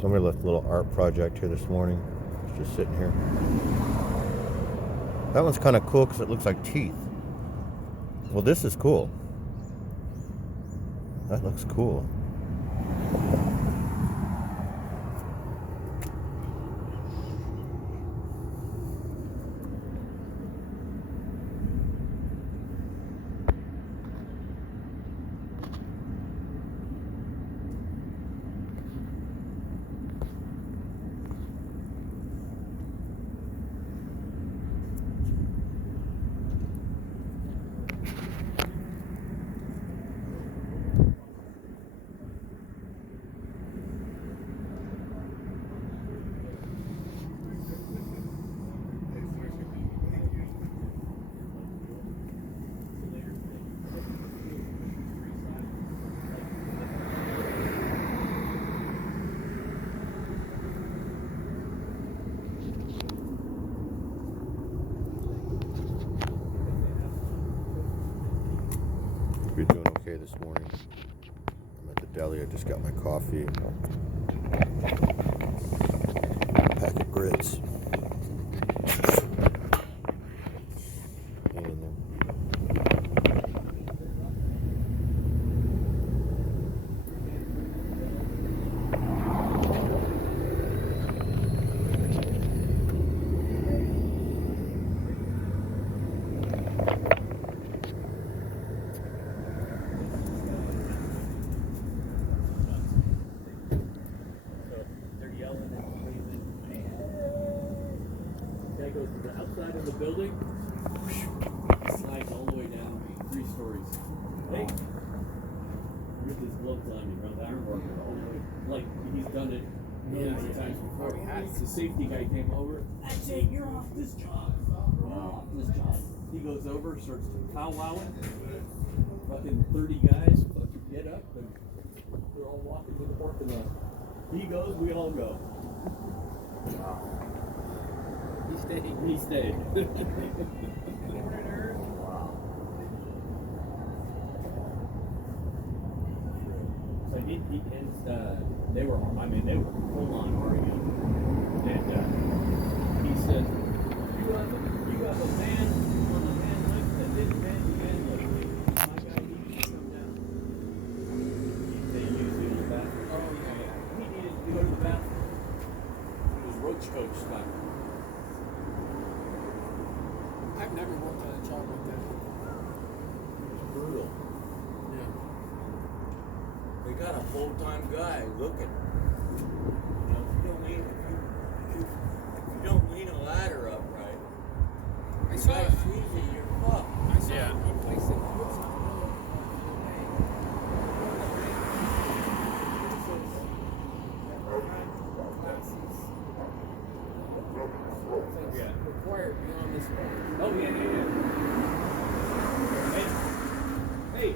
Somebody left a little art project here this morning. It's just sitting here. That one's kind of cool because it looks like teeth. Well, this is cool. That looks cool. You're doing okay this morning. I'm at the deli. I just got my coffee. Pack of grits. Hang in there. Guy goes to the outside of the building, slides all the way down 3 stories. Hey, with his gloves on, he runs iron worker all the way. Like he's done it millions of times before. The safety guy came over. That's it, you're off this job. You're off this job. He goes over, starts powwowing. Fucking 30 guys fucking get up and they're all walking to the parking lot. He goes, we all go. Wow. He stayed. Wow. So he and they were full on arguing. And he said, you have a van on the van lift that didn't van the van lift. My guy needs to come down. They used it in the bathroom. Oh yeah. He needed to go to the bathroom. It was roach coach stuff. I've never worked on a job like that. It's brutal. Yeah. They got a full-time guy looking. You know, if you don't lean a ladder up right, I the saw guy it. sees you, you're fucked. I saw a place that puts on Yeah. required beyond this point. Oh, yeah. Hey,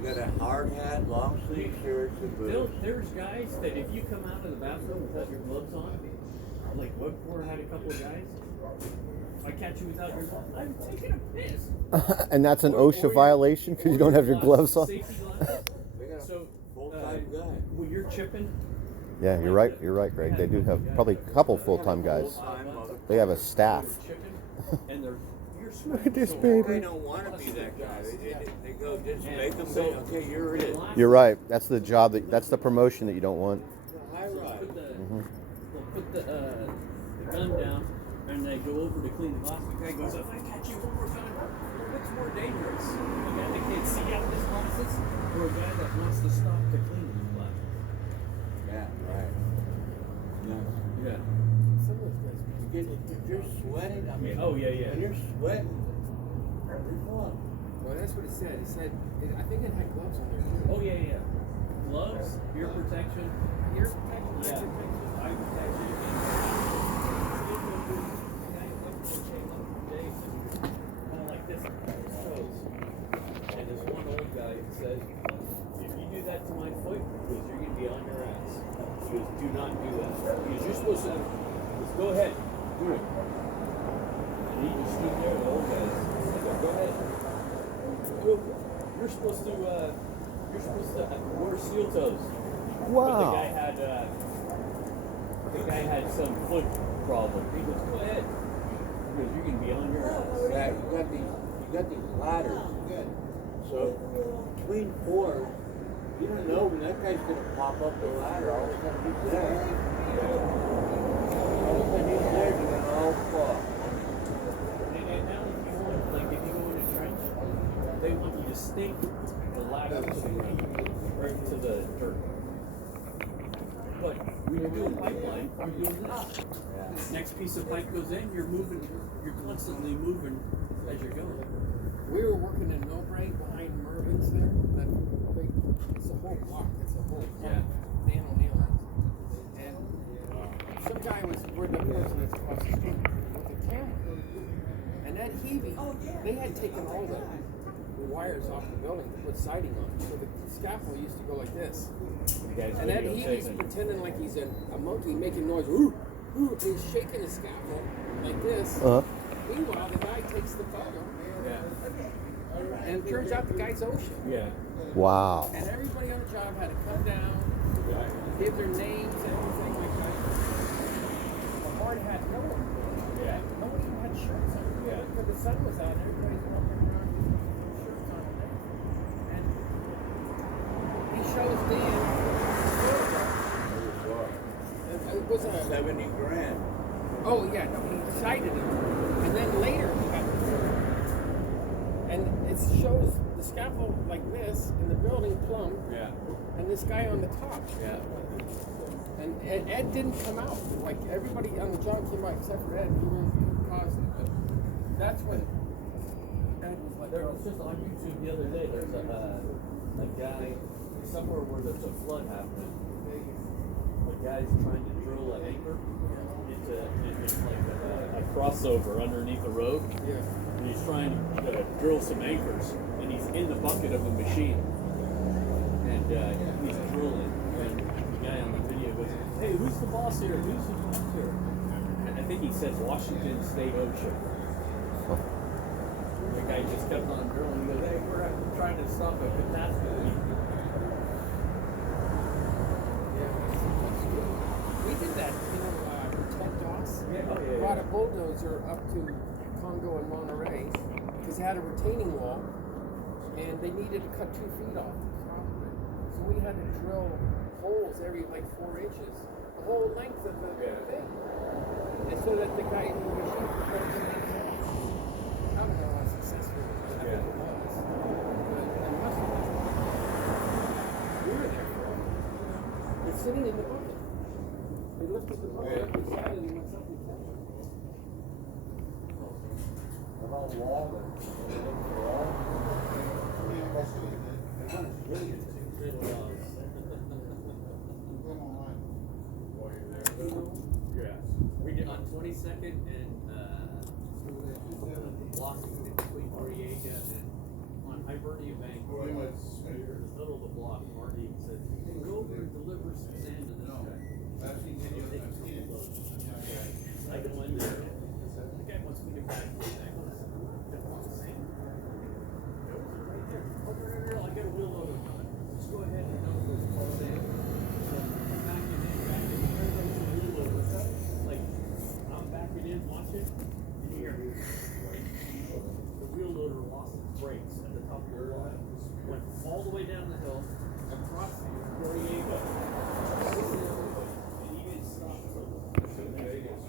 You got a hard hat, long sleeve shirts, and boots. there's guys that if you come out of the bathroom without your gloves on, like Webcore had a couple of guys, if I catch you without your gloves, I'm taking a piss. And that's an Or OSHA your- violation because you don't have your gloves on? Safety glasses. They got a So, full-time guy. when you're chipping, Yeah, you're right, Greg. They do have probably a couple full-time guys. They have a staff. you're chipping, and you're sweating. Look at this so baby. They don't want to be that guy. They go just make them say, okay, you're it. You're right. That's the job that's the promotion that you don't want. High ride. They'll put the gun down and they go over to clean the glass. The guy goes, if I catch you one more time, what's more dangerous? A guy that can't see out his glasses or a guy that wants to stop to clean his glasses? Yeah, right. Yeah. Yeah. Some of those guys. If you're sweating, I mean, Oh, yeah. when you're sweating, you're fucked. Well, that's what it said. It said, I think it had gloves on there too. Oh, yeah. Gloves, ear protection. Ear protection, eye Yeah. protection. Eye protection. Kind of like this. And this one old guy said, if you do that to my foot, he goes, you're going to be on your ass. He goes, do not do that. He goes, you're supposed to, go ahead, do it. And he just stood there, the old guy said, go ahead. You're supposed to wear steel toes. But the Wow. guy had the guy had some foot problem. He goes, go ahead. He goes, you can be on your ass. Yeah, you got these ladders. So between fours, you don't know when that guy's gonna pop up the ladder. All of a sudden he's there. All of a sudden he's there. You're gonna all fall. And now if you want, like if you go in a trench, they want you to stake the ladder to the ground, right to the dirt. But when you're doing pipeline, you're doing this. Next piece of pipe goes in, you're moving, you're constantly moving as you're going. We were working in Millbrae behind Mervin's there. That big, it's a whole block. It's a whole block. Yeah. Nail. And some guy was with the person that's across the street with a camera. And that heavy, they had taken all the wires off the building to put siding on. So the scaffold used to go like this. And that heavy's pretending like he's a monkey making noise. Ooh, ooh, and he's shaking the scaffold like this. Meanwhile, the guy takes the photo. Yeah. And it turns out the guy's Ocean. Yeah. Wow. And everybody on the job had to come down, give their names and everything like that. The hard hat, no one. Yeah. Nobody even had shirts on. Yeah. Because the sun was out, everybody's walking around with shirts on and everything. And he shows Dan. It was a 70 grand. Oh yeah, no, he cited him, and then later he got referred. And it shows the scaffold like this, and the building plumb, Yeah. and this guy on the top. Yeah. And Ed didn't come out. Like everybody on the job came out except for Ed. He caused it. But that's when Ed was like, There was just on YouTube the other day. There's a guy somewhere where there's a flood happening. A guy's trying to drill an anchor into like a crossover underneath the road. yeah. And he's trying to drill some anchors, and he's in the bucket of a machine, and he's drilling. And the guy on the video goes, "Hey, who's the boss here? Who's the boss here?" And I think he said Washington State Ocean. The guy just kept on drilling. He goes, "Hey, we're trying to stop a catastrophe." We did that, Ted Doss brought a bulldozer up to Congo and Monterey because they had a retaining wall and they needed to cut 2 feet off the top of it. So we had to drill holes every like 4 inches, the whole length of the thing. And so that the guy in the machine could put it in the house. I don't know how successful it was. I think it was. But it must have been. We were there for it. It's sitting in the bucket. They lifted the bucket up and side and went up and down. Yeah. We did on 22nd and Washington between Noriega and on Hibernia Bank. In the middle of the block, Marty said, "Go over and deliver some sand to this guy." I go in there. The guy wants me to buy 4 bags of sand. Right there. I got a wheel loader coming. Just go ahead and dump this sand. Back in. Everybody's a wheel loader. Like, I'm backing in, watching, and you hear the wheel loader lost its brakes at the top of the wall. Went all the way down the hill, across the Noriega. And he didn't stop till Vegas.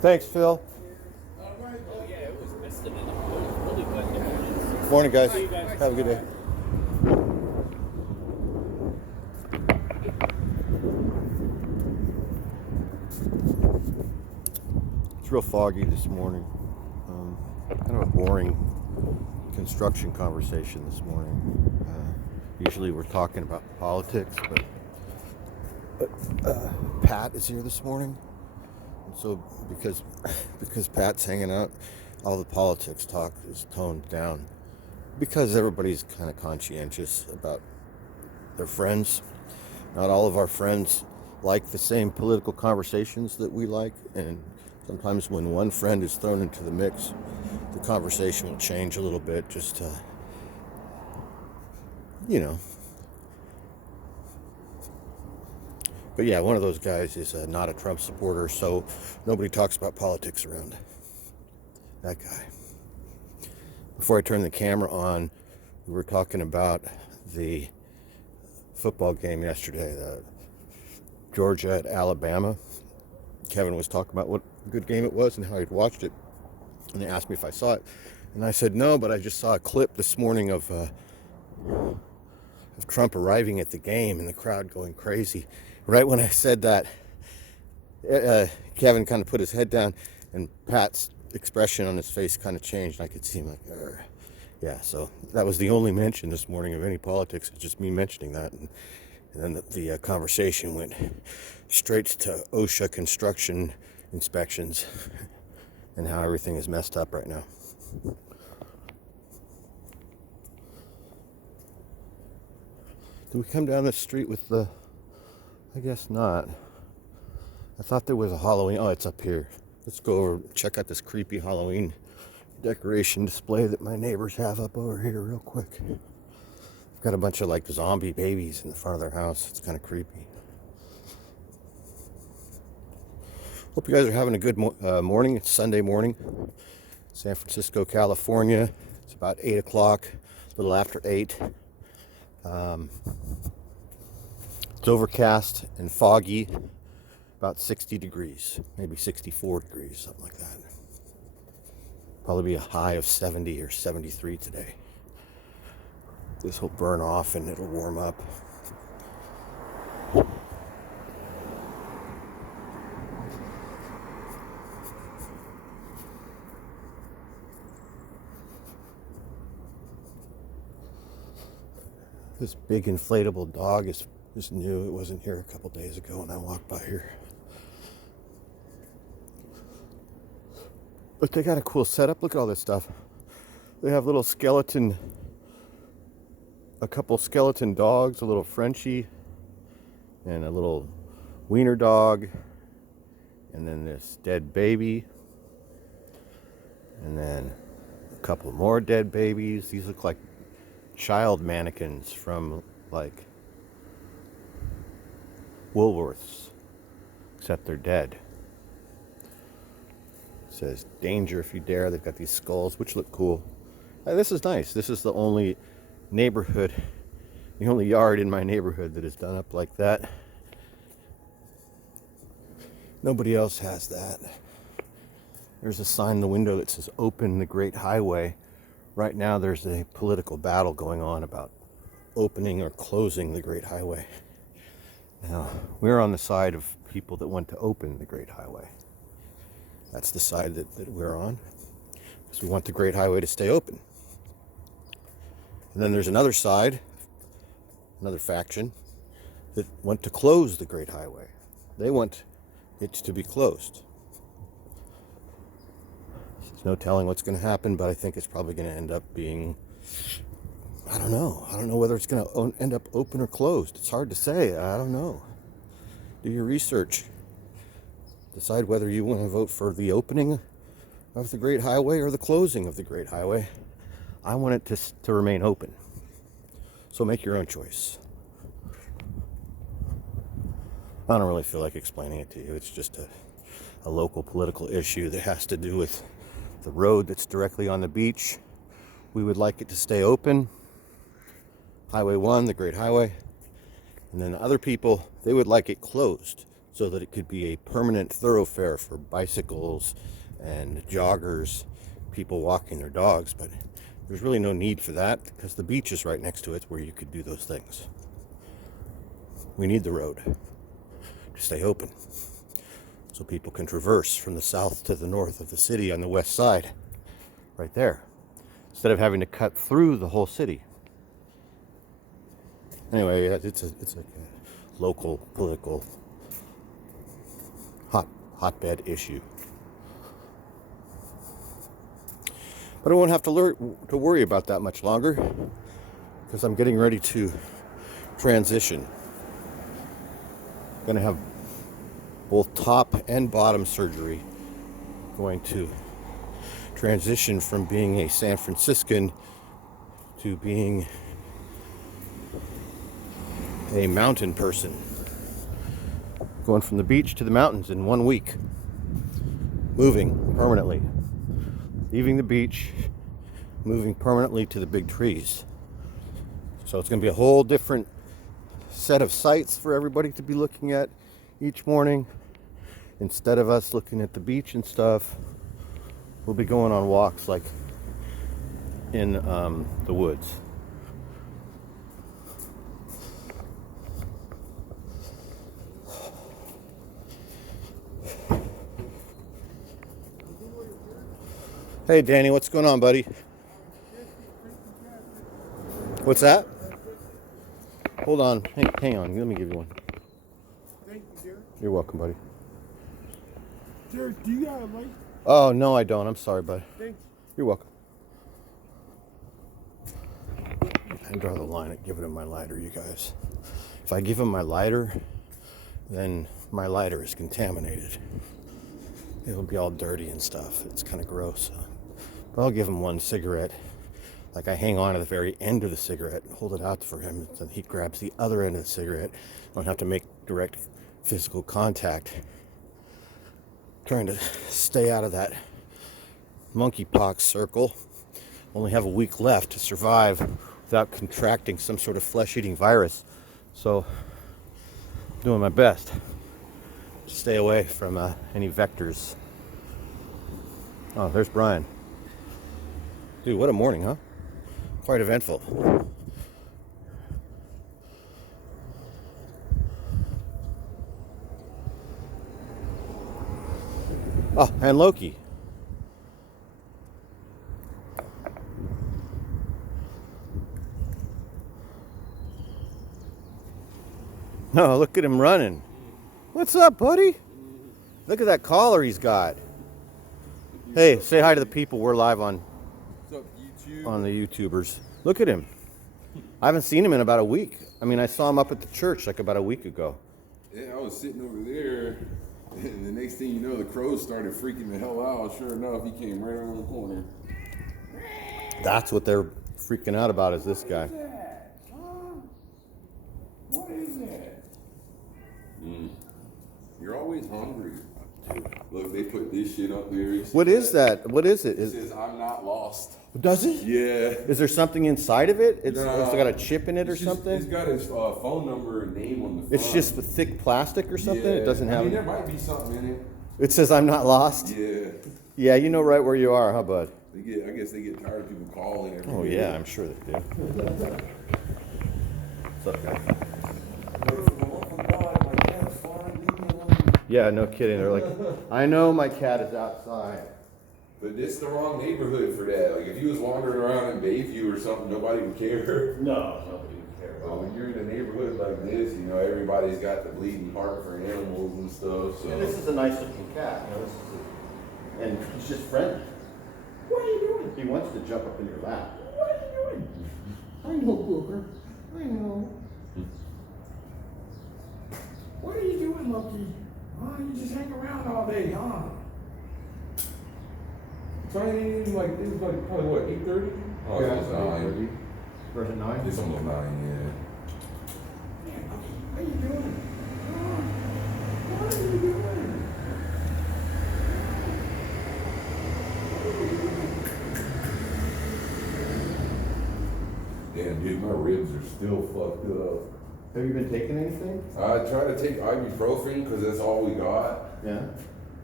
Thanks, Phil. Oh yeah, it was misting in the, it was really wet. Morning, guys. See you guys. Have a good day. It's real foggy this morning. Kind of a boring construction conversation this morning. Usually we're talking about politics, but Pat is here this morning. And so because Pat's hanging out, all the politics talk is toned down. Because everybody's kind of conscientious about their friends. Not all of our friends like the same political conversations that we like, and sometimes when one friend is thrown into the mix, the conversation will change a little bit, just to, But yeah, one of those guys is not a Trump supporter, so nobody talks about politics around that guy. Before I turned the camera on, we were talking about the football game yesterday, Georgia at Alabama. Kevin was talking about what a good game it was and how he'd watched it. And they asked me if I saw it. And I said no, but I just saw a clip this morning of Trump arriving at the game and the crowd going crazy. Right when I said that, Kevin kind of put his head down and Pat's expression on his face kind of changed. I could see him like, Urgh. Yeah, so that was the only mention this morning of any politics. It's just me mentioning that. And then the conversation went straight to OSHA construction inspections and how everything is messed up right now. Do we come down the street with the... I guess not. I thought there was a Halloween... Oh, it's up here. Let's go over, check out this creepy Halloween decoration display that my neighbors have up over here real quick. They've got a bunch of like zombie babies in the front of their house. It's kind of creepy. Hope you guys are having a good morning. It's Sunday morning, San Francisco, California. It's about 8 o'clock, a little after 8. It's overcast and foggy, about 60 degrees, maybe 64 degrees, something like that. Probably be a high of 70 or 73 today. This will burn off and it'll warm up. This big inflatable dog is new. It wasn't here a couple days ago when I walked by here. But they got a cool setup. Look at all this stuff. They have little a couple skeleton dogs, a little Frenchie, and a little wiener dog, and then this dead baby, and then a couple more dead babies. These look like child mannequins from like Woolworths, except they're dead. It says danger if you dare. They've got these skulls which look cool. This is nice. This is the only neighborhood, the only yard in my neighborhood that is done up like that. Nobody else has that. There's a sign in the window that says open the Great Highway. Right now there's a political battle going on about opening or closing the Great Highway. Now, we're on the side of people that want to open the Great Highway. That's the side that we're on, because we want the Great Highway to stay open. And then there's another side, another faction, that want to close the Great Highway. They want it to be closed. There's no telling what's going to happen, but I think it's probably going to end up being, I don't know. I don't know whether it's going to end up open or closed. It's hard to say. I don't know. Do your research. Decide whether you want to vote for the opening of the Great Highway or the closing of the Great Highway. I want it to remain open. So make your own choice. I don't really feel like explaining it to you. It's just a local political issue that has to do with the road that's directly on the beach. We would like it to stay open. Highway 1, the Great Highway. And then other people, they would like it closed so that it could be a permanent thoroughfare for bicycles and joggers, people walking their dogs. But there's really no need for that because the beach is right next to it where you could do those things. We need the road to stay open so people can traverse from the south to the north of the city on the west side, right there, instead of having to cut through the whole city. Anyway, it's like a local political hotbed issue. But I won't have to worry about that much longer because I'm getting ready to transition. I'm going to have both top and bottom surgery. Going to transition from being a San Franciscan to being a mountain person. Going from the beach to the mountains in 1 week. Moving permanently. Leaving the beach, moving permanently to the big trees. So it's going to be a whole different set of sights for everybody to be looking at each morning. Instead of us looking at the beach and stuff, we'll be going on walks like in the woods. Hey Danny, what's going on, buddy? What's that? Hold on, hang on, let me give you one. Thank you, sir. You're welcome, buddy. Sir, do you got a light? Oh, no, I don't. I'm sorry, bud. Thank you. You're welcome. I draw the line at giving him my lighter, you guys. If I give him my lighter, then my lighter is contaminated. It'll be all dirty and stuff. It's kind of gross. But I'll give him one cigarette. Like I hang on to the very end of the cigarette and hold it out for him. So he grabs the other end of the cigarette. I don't have to make direct physical contact. Trying to stay out of that monkeypox circle. Only have a week left to survive without contracting some sort of flesh-eating virus. So, doing my best to stay away from any vectors. Oh, there's Brian. Dude, what a morning, huh? Quite eventful. Oh, and Loki. No, look at him running. What's up, buddy? Look at that collar he's got. Hey, say hi to the people. We're live on What's up, YouTube? on the YouTubers. Look at him. I haven't seen him in about a week. I mean, I saw him up at the church like about a week ago. Yeah, I was sitting over there, and the next thing you know, the crows started freaking the hell out. Sure enough, he came right around the corner. That's what they're freaking out about, is this guy. What is that? You're always hungry. Look, they put this shit up there. What is that? What is it? It says, "I'm not lost." Does it? Yeah. Is there something inside of it? It's No. got a chip in it or It's just- something? It's got his phone number and name on the front. It's just thick plastic or something? Yeah. It doesn't have... I mean, there might be something in it. It says, "I'm not lost." Yeah. Yeah, you know right where you are, huh, bud? I guess they get tired of people calling every Oh, day. yeah, I'm sure they do. What's up, guys? Yeah, no kidding. They're like, I know my cat is outside. But this the wrong neighborhood for that. Like, if you was wandering around in Bayview or something, nobody would care. No, nobody would care. But when you're in a neighborhood like this, you know, everybody's got the bleeding heart for animals and stuff, And this so. is a nice looking cat. You know, and he's just friendly. What are you doing? He wants to jump up in your lap. What are you doing? I know, Booker. I know. What are you doing, Loki? Oh, you just hang around all day, huh? So it was like probably what, 8:30? Oh, it's almost 9. Or is it 9? It's almost 9, yeah. Yeah, Loki, what are you doing? Oh, what are you doing? Damn, dude, my ribs are still fucked up. Have you been taking anything? I try to take ibuprofen because that's all we got. Yeah.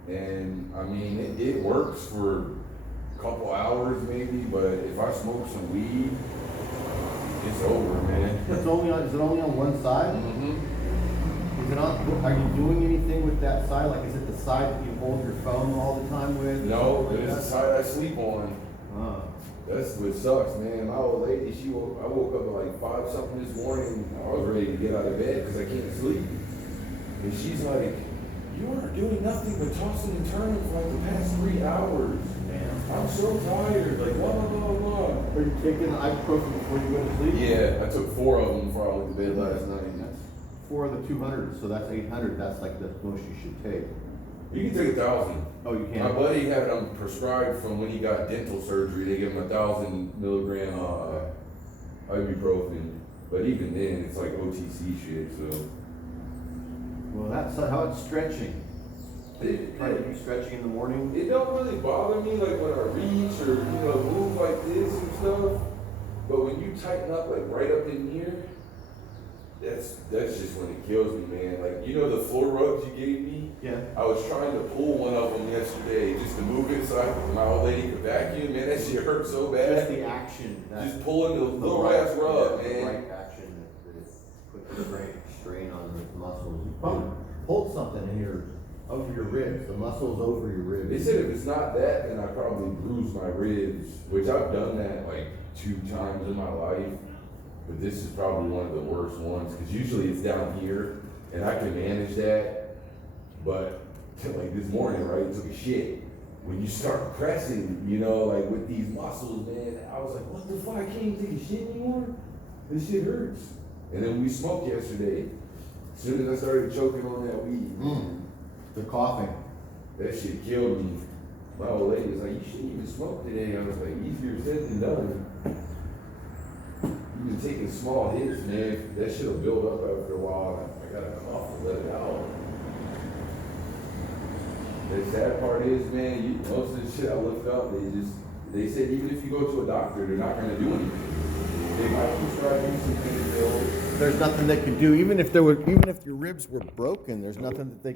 And I mean, it works for couple hours maybe, but if I smoke some weed, it's over, man. It's only on, is it only on one side? Mm-hmm. Is it on, are you doing anything with that side? Like, is it the side that you hold your phone all the time with? No, Like it's the that? side I sleep on. Ah. That's what sucks, man. My old lady, I woke up at like 5 something this morning. I was ready to get out of bed because I can't sleep. And she's like, you are doing nothing but tossing and turning for like the past 3 hours. I'm so tired. Like, blah, blah, blah, blah. Are you taking the ibuprofen before you go to sleep? Yeah, I took 4 of them before I went to bed last night. That's 4 of the 200, so that's 800. That's like the most you should take. You can take 1,000. Oh, you My can? buddy had them prescribed from when he got dental surgery. They give him 1,000 milligram ibuprofen. But even then, it's like OTC shit, so. Well, that's how it's stretching. Try to do stretching in the morning. It don't really bother me like when I reach or move like this and stuff. But when you tighten up like right up in here, that's just when it kills me, man. Like the floor rugs you gave me. Yeah. I was trying to pull one of them yesterday just to move it so my old lady could vacuum. Man, that shit hurt so bad. Just the action. Just pulling the little ass rug, The man. right action that it puts the strain on the muscles. Hold something over your ribs. The muscles over your ribs. They said if it's not that, then I probably bruise my ribs, which I've done that like 2 times in my life. But this is probably one of the worst ones because usually it's down here and I can manage that. But like this morning, right, took a shit. When you start pressing, like with these muscles, man, I was like, what the fuck? I can't even take a shit anymore. This shit hurts. And then we smoked yesterday. As soon as I started choking on that weed, the coughing. that shit killed me. My old lady was like, you shouldn't even smoke today. I was like, easier said than done. You've been taking small hits, man. That shit'll build up after a while. I gotta cough and let it out. The sad part is, man, most of the shit I looked up, they said even if you go to a doctor, they're not gonna do anything. They might prescribe you some pills. There's nothing they could do, even if your ribs were broken. There's nothing that they